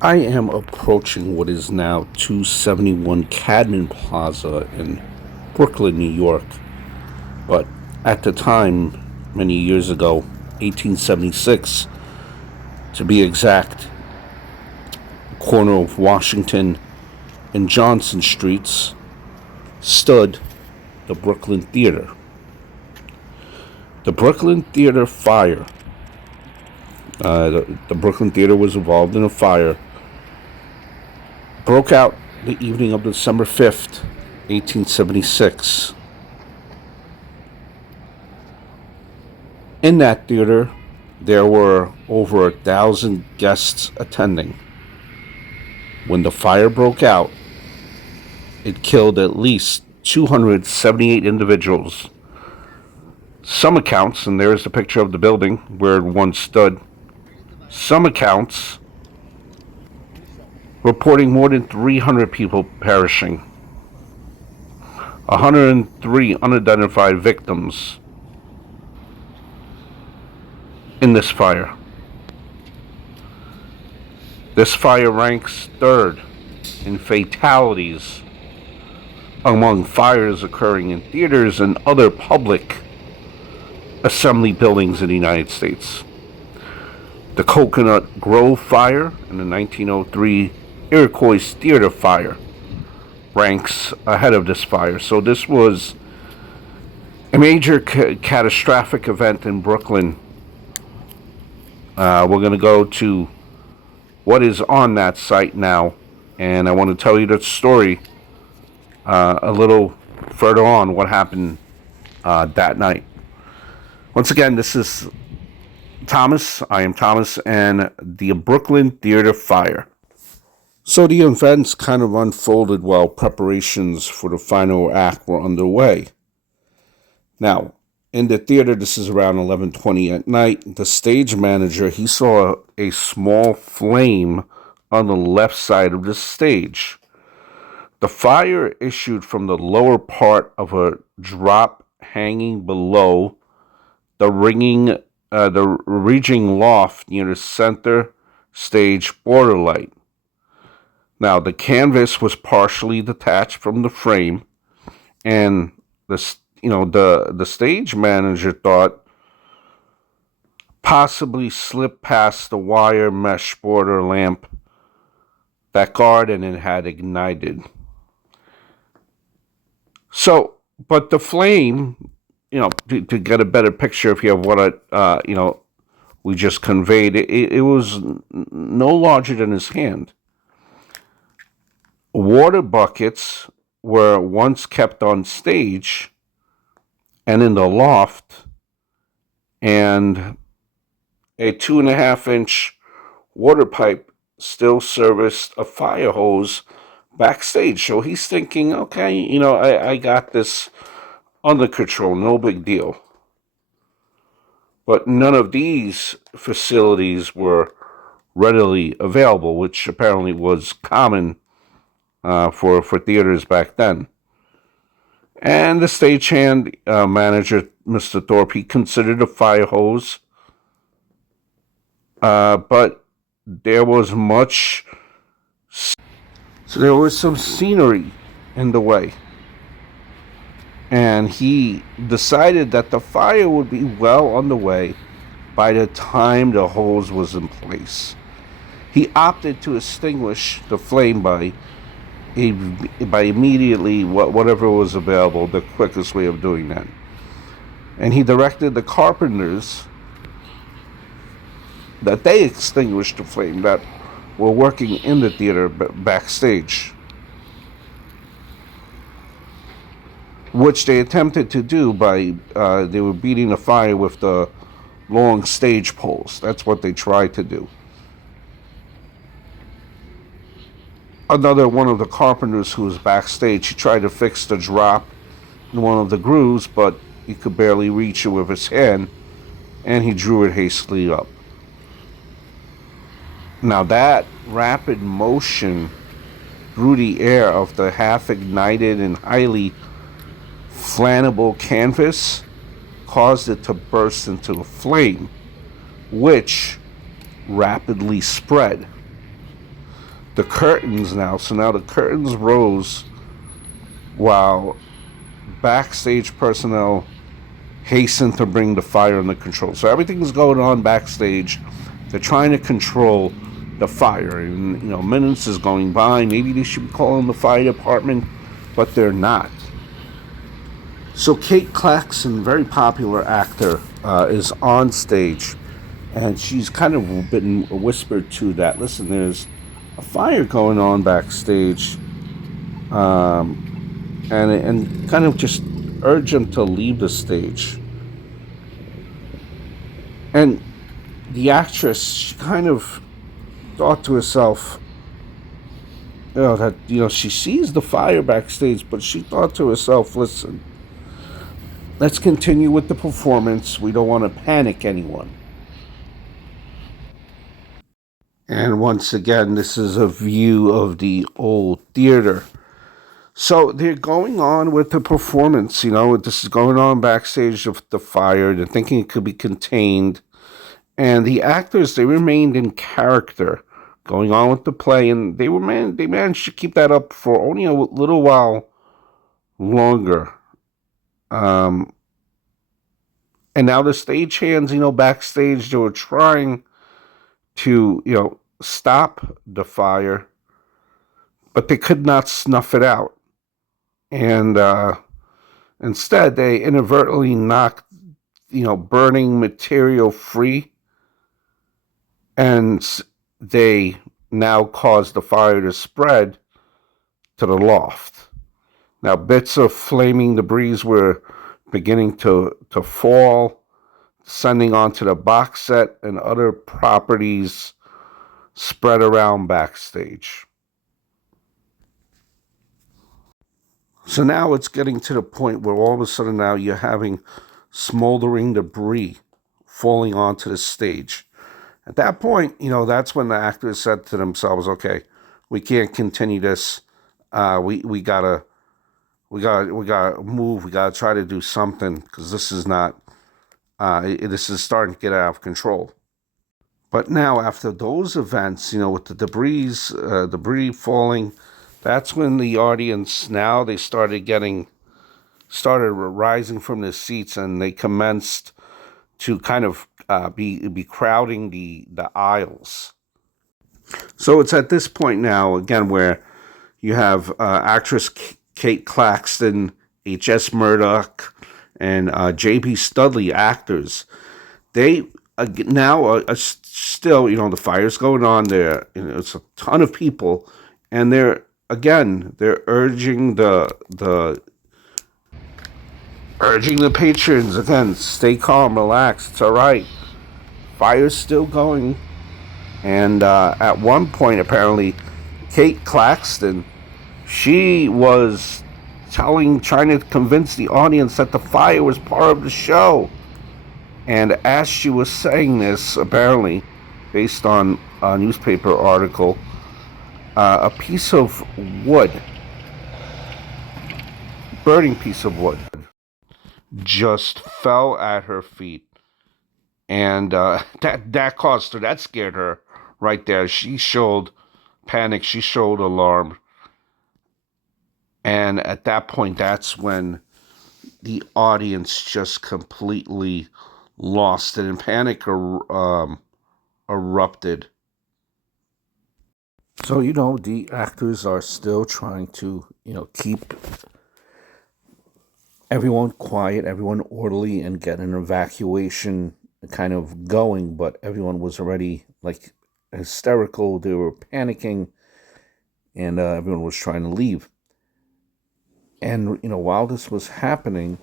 I am approaching what is now 271 Cadman Plaza in Brooklyn, New York. But at the time, many years ago, 1876 to be exact, corner of Washington and Johnson Streets, stood the Brooklyn Theater. The Brooklyn Theater fire, the Brooklyn Theater was involved in a fire, broke out the evening of December 5th, 1876. In that theater, there were over 1,000 guests attending. When the fire broke out, it killed at least 278 individuals. Some accounts, and there is a picture of the building where it once stood, some accounts reporting more than 300 people perishing, 103 unidentified victims in this fire. This fire ranks third in fatalities among fires occurring in theaters and other public assembly buildings in the United States. The Coconut Grove Fire and the 1903 Iroquois Theater Fire ranks ahead of this fire. So this was a major catastrophic event in Brooklyn. We're going to go to what is on that site now, and I want to tell you the story a little further on what happened that night. Once again, this is Thomas. I am Thomas, and the Brooklyn Theater Fire. So the events kind of unfolded while preparations for the final act were underway. Now, in the theater, this is around 11:20 at night. The stage manager, he saw a small flame on the left side of the stage. The fire issued from the lower part of a drop hanging below the ringing loft near the center stage border light. Now, the canvas was partially detached from the frame, and the stage manager thought possibly slipped past the wire mesh border lamp that guard, and it had ignited. So, but the flame, to get a better picture if you have what we just conveyed, it was no larger than his hand. Water buckets were once kept on stage and in the loft, and a 2.5-inch water pipe still serviced a fire hose backstage. So he's thinking, okay, I got this under control, no big deal. But none of these facilities were readily available, which apparently was common for theaters back then. And the stagehand manager, Mr. Thorpe, he considered a fire hose, but there was there was some scenery in the way. And he decided that the fire would be well underway by the time the hose was in place. He opted to extinguish the flame by immediately whatever was available, the quickest way of doing that. And he directed the carpenters that they extinguish the flame that were working in the theater backstage, which they attempted to do by they were beating the fire with the long stage poles. That's what they tried to do. Another one of the carpenters who was backstage, he tried to fix the drop in one of the grooves, but he could barely reach it with his hand, and he drew it hastily up. Now that rapid motion through the air of the half-ignited and highly flammable canvas caused it to burst into a flame, which rapidly spread. the curtains now. So now the curtains rose while backstage personnel hastened to bring the fire under control. So everything's going on backstage. They're trying to control the fire. And, minutes is going by. Maybe they should be calling the fire department, but they're not. So Kate Claxton, very popular actor, is on stage, and she's kind of been whispered to that, listen, there's a fire going on backstage, and kind of just urge him to leave the stage. And the actress, she kind of thought to herself, that she sees the fire backstage, but she thought to herself, listen, let's continue with the performance. We don't want to panic anyone. And once again, this is a view of the old theater. So they're going on with the performance. This is going on backstage of the fire. They're thinking it could be contained. And the actors, they remained in character, going on with the play. And they managed to keep that up for only a little while longer. And now the stagehands, backstage, they were trying to, stop the fire, but they could not snuff it out. And instead, they inadvertently knocked, burning material free, and they now caused the fire to spread to the loft. Now, bits of flaming debris were beginning to fall, sending onto the box set and other properties spread around backstage. So now it's getting to the point where all of a sudden now you're having smoldering debris falling onto the stage. At that point, that's when the actors said to themselves, okay, we can't continue this. We gotta move. We gotta try to do something, because this is not, this is starting to get out of control. But now, after those events, with the debris falling, that's when the audience, now they started rising from their seats, and they commenced to kind of be crowding the aisles. So it's at this point now, again, where you have actress Kate Claxton, H.S. Murdoch, and J.B. Studley, actors. They now are still, the fire's going on there. It's a ton of people, and they're urging the patrons, again, stay calm, relax, it's all right. Fire's still going. And at one point, apparently, Kate Claxton, she was trying to convince the audience that the fire was part of the show. And as she was saying this, apparently, based on a newspaper article, a piece of wood, burning piece of wood, just fell at her feet. And that caused her, that scared her right there. She showed panic, she showed alarm. And at that point, that's when the audience just completely lost it, and panic erupted. So, the actors are still trying to, keep everyone quiet, everyone orderly, and get an evacuation kind of going, but everyone was already hysterical. They were panicking, and everyone was trying to leave. And while this was happening,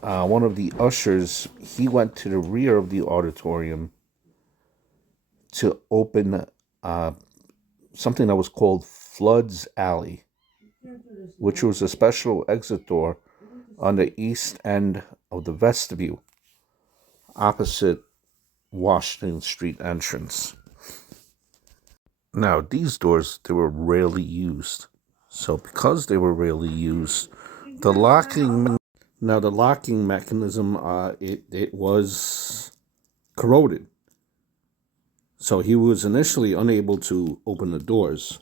one of the ushers, he went to the rear of the auditorium to open something that was called Flood's Alley, which was a special exit door on the east end of the vestibule, opposite Washington Street entrance. Now, these doors, they were rarely used. So because they were rarely used, the locking mechanism, it was corroded. So he was initially unable to open the doors.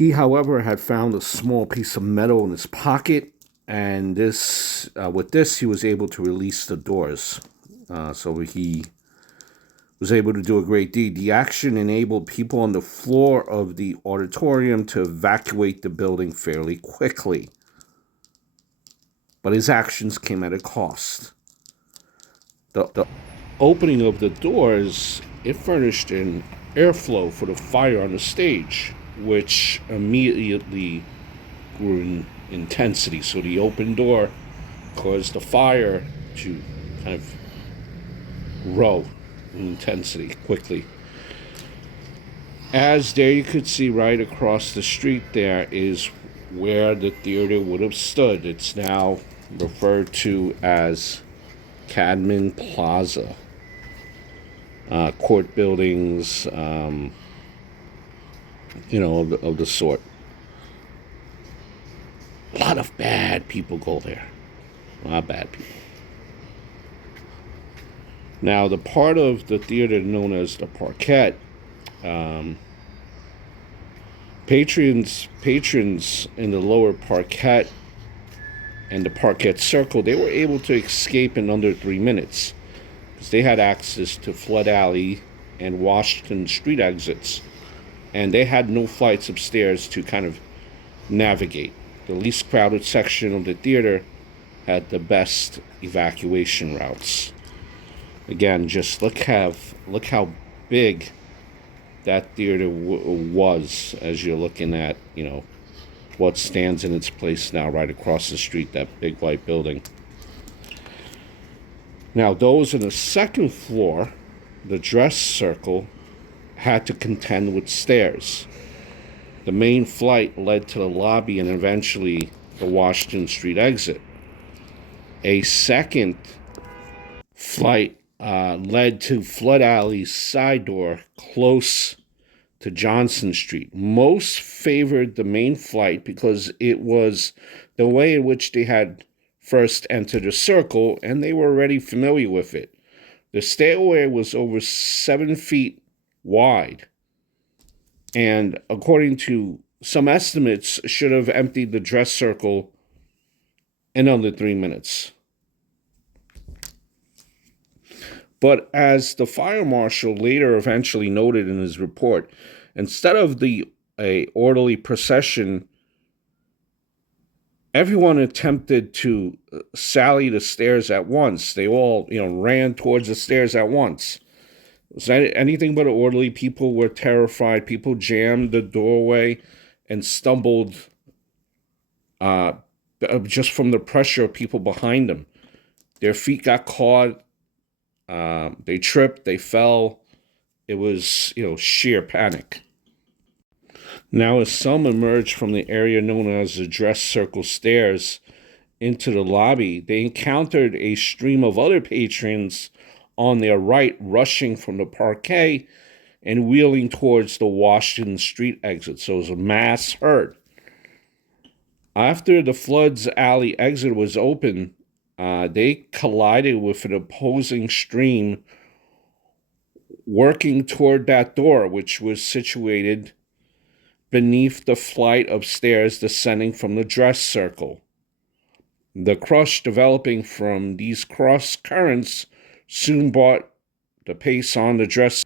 He, however, had found a small piece of metal in his pocket, and with this, he was able to release the doors. So he was able to do a great deed. The action enabled people on the floor of the auditorium to evacuate the building fairly quickly. But his actions came at a cost. The opening of the doors, it furnished an airflow for the fire on the stage, which immediately grew in intensity. So the open door caused the fire to kind of grow in intensity quickly. As there you could see right across the street there is where the theater would have stood. It's now referred to as Cadman Plaza. Court buildings, of the sort. A lot of bad people go there. A lot of bad people. Now, the part of the theater known as the parquet, patrons in the lower parquet and the parquet circle, they were able to escape in under 3 minutes because they had access to Flood Alley and Washington Street exits, and they had no flights of stairs to kind of navigate. The least crowded section of the theater had the best evacuation routes. Again, just look how big that theater was as you're looking at, what stands in its place now right across the street, that big white building. Now, those in the second floor, the dress circle, had to contend with stairs. The main flight led to the lobby and eventually the Washington Street exit. A second flight led to Flood Alley's side door close to Johnson Street. Most favored the main flight because it was the way in which they had first entered the circle and they were already familiar with it. The stairway was over 7 feet wide, and according to some estimates, should have emptied the dress circle in under 3 minutes. But as the fire marshal later eventually noted in his report, instead of a orderly procession, everyone attempted to sally the stairs at once. They all, ran towards the stairs at once. It was anything but orderly. People were terrified. People jammed the doorway and stumbled just from the pressure of people behind them. Their feet got caught. They tripped, they fell. It was, sheer panic. Now, as some emerged from the area known as the dress circle stairs into the lobby, they encountered a stream of other patrons on their right rushing from the parquet and wheeling towards the Washington Street exit. So it was a mass herd. After the Flood's Alley exit was open, they collided with an opposing stream working toward that door, which was situated beneath the flight of stairs descending from the dress circle. The crush developing from these cross currents soon brought the pace on the dress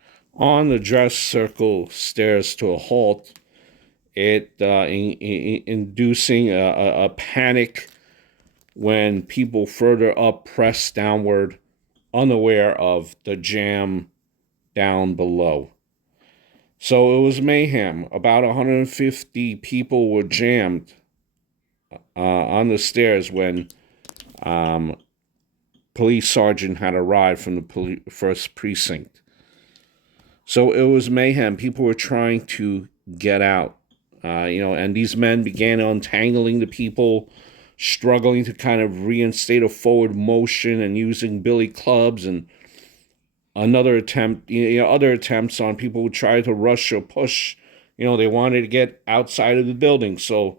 circle stairs to a halt, inducing a panic when people further up pressed downward, unaware of the jam down below. So it was mayhem. About 150 people were jammed on the stairs when police sergeant had arrived from the first precinct. So it was mayhem. People were trying to get out, and these men began untangling the people, struggling to kind of reinstate a forward motion and using billy clubs, and other attempts on people who tried to rush or push. They wanted to get outside of the building. So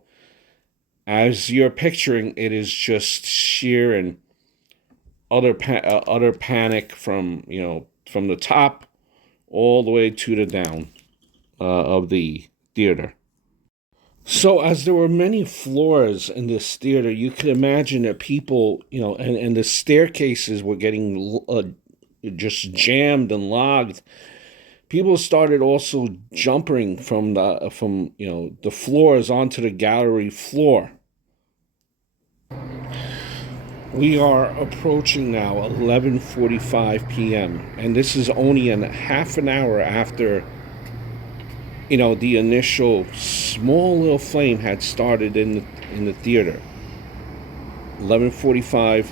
as you're picturing, it is just sheer and utter panic from the top all the way to the down of the theater. So, as there were many floors in this theater, you could imagine that people, and the staircases were getting just jammed and logged. People started also jumping from the floors onto the gallery floor. We are approaching now 11:45 p.m. and this is only a half an hour after the initial small little flame had started in the theater. 11:45,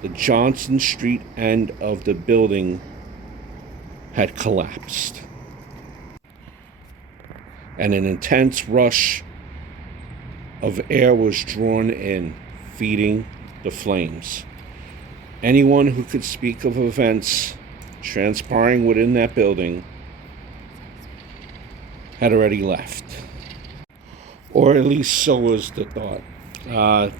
the Johnson Street end of the building had collapsed, and an intense rush of air was drawn in, feeding the flames. Anyone who could speak of events transpiring within that building had already left, or at least so was the thought. Uh,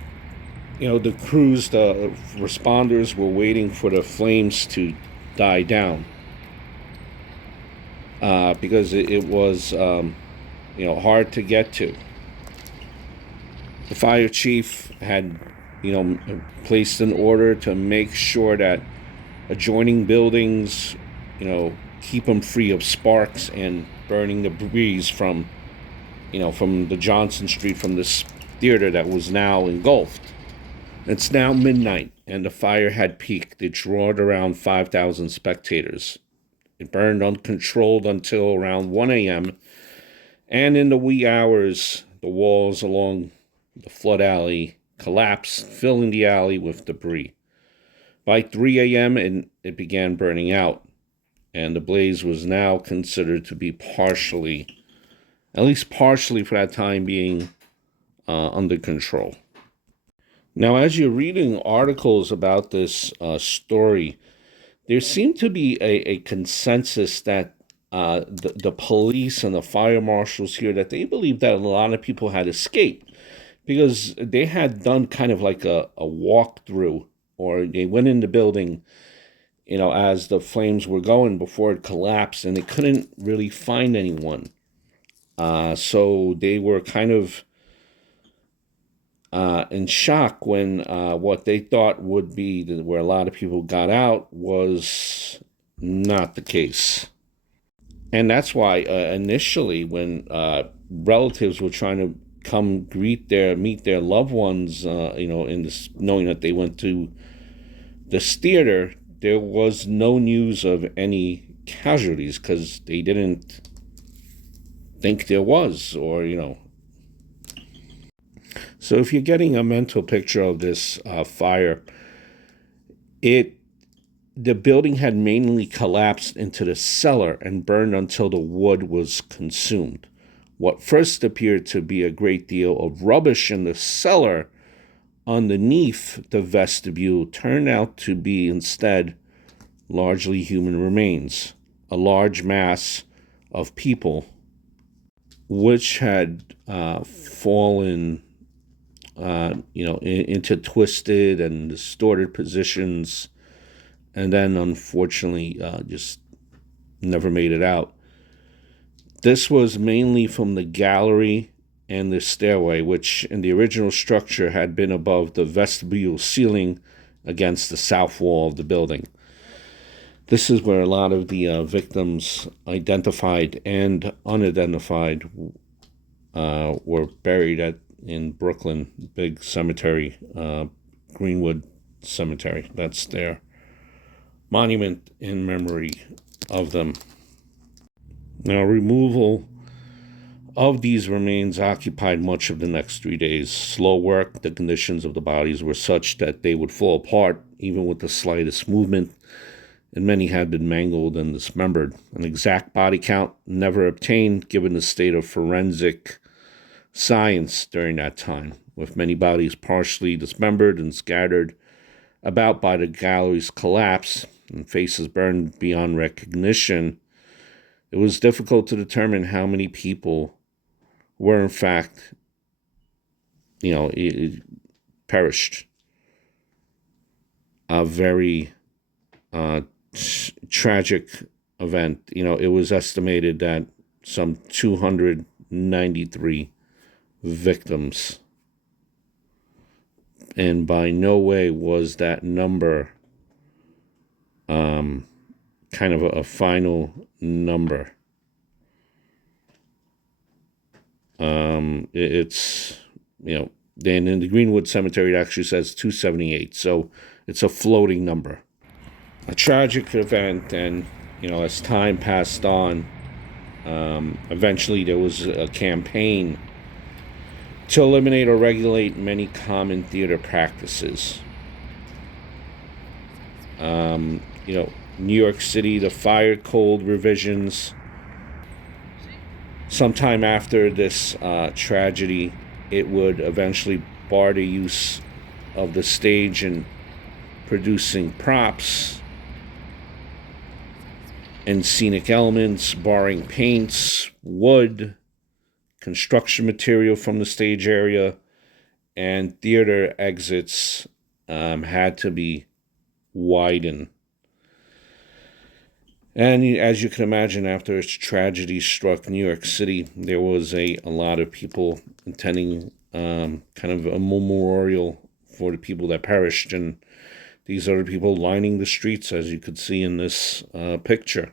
the crews, the responders were waiting for the flames to die down because it was, hard to get to. The fire chief had, placed an order to make sure that adjoining buildings, keep them free of sparks and burning debris from the Johnson Street, from this theater that was now engulfed. It's now midnight, and the fire had peaked. It drawed around 5,000 spectators. It burned uncontrolled until around 1 a.m., and in the wee hours, the walls along the flood alley collapsed, filling the alley with debris. By 3 a.m., it began burning out, and the blaze was now considered to be at least partially for that time being, under control. Now, as you're reading articles about this story, there seemed to be a consensus that the police and the fire marshals here, that they believed that a lot of people had escaped because they had done kind of like a walkthrough, or they went in the building, as the flames were going before it collapsed, and they couldn't really find anyone. So they were kind of in shock when what they thought would be where a lot of people got out was not the case. And that's why initially, when relatives were trying to come meet their loved ones, in this, knowing that they went to this theater, there was no news of any casualties because they didn't think there was, or. So if you're getting a mental picture of this fire, the building had mainly collapsed into the cellar and burned until the wood was consumed. What first appeared to be a great deal of rubbish in the cellar underneath the vestibule turned out to be instead largely human remains, a large mass of people which had fallen into twisted and distorted positions, and then unfortunately just never made it out. This was mainly from the gallery and the stairway, which in the original structure had been above the vestibule ceiling against the south wall of the building. This is where a lot of the victims, identified and unidentified, were buried in Brooklyn, big cemetery, Greenwood Cemetery. That's their monument in memory of them. Now, removal of these remains occupied much of the next 3 days. Slow work. The conditions of the bodies were such that they would fall apart even with the slightest movement, and many had been mangled and dismembered. An exact body count never obtained given the state of forensic science during that time, with many bodies partially dismembered and scattered about by the gallery's collapse and faces burned beyond recognition. It was difficult to determine how many people were in fact, perished. A very tragic event. It was estimated that some 293 victims. And by no way was that number kind of a final number. It's, then in the Greenwood Cemetery it actually says 278, so it's a floating number. A tragic event, and as time passed on, eventually there was a campaign to eliminate or regulate many common theater practices. New York City, the fire code revisions. Sometime after this tragedy, it would eventually bar the use of the stage in producing props and scenic elements, barring paints, wood, construction material from the stage area, and theater exits had to be widened. And as you can imagine, after this tragedy struck New York City, there was a lot of people attending kind of a memorial for the people that perished. And these are the people lining the streets, as you could see in this picture.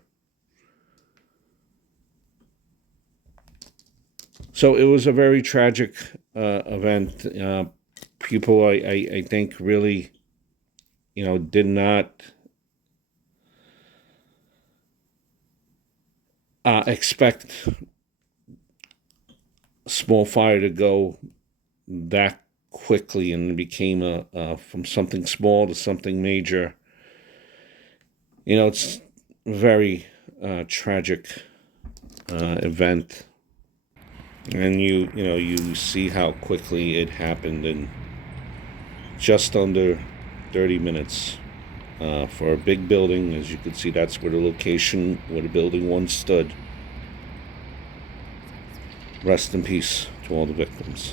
So it was a very tragic event. People, I think, really, did not expect a small fire to go that quickly, and it became from something small to something major. It's a very tragic event, and you see how quickly it happened in just under 30 minutes. For a big building, as you can see, that's where the location where the building once stood. Rest in peace to all the victims.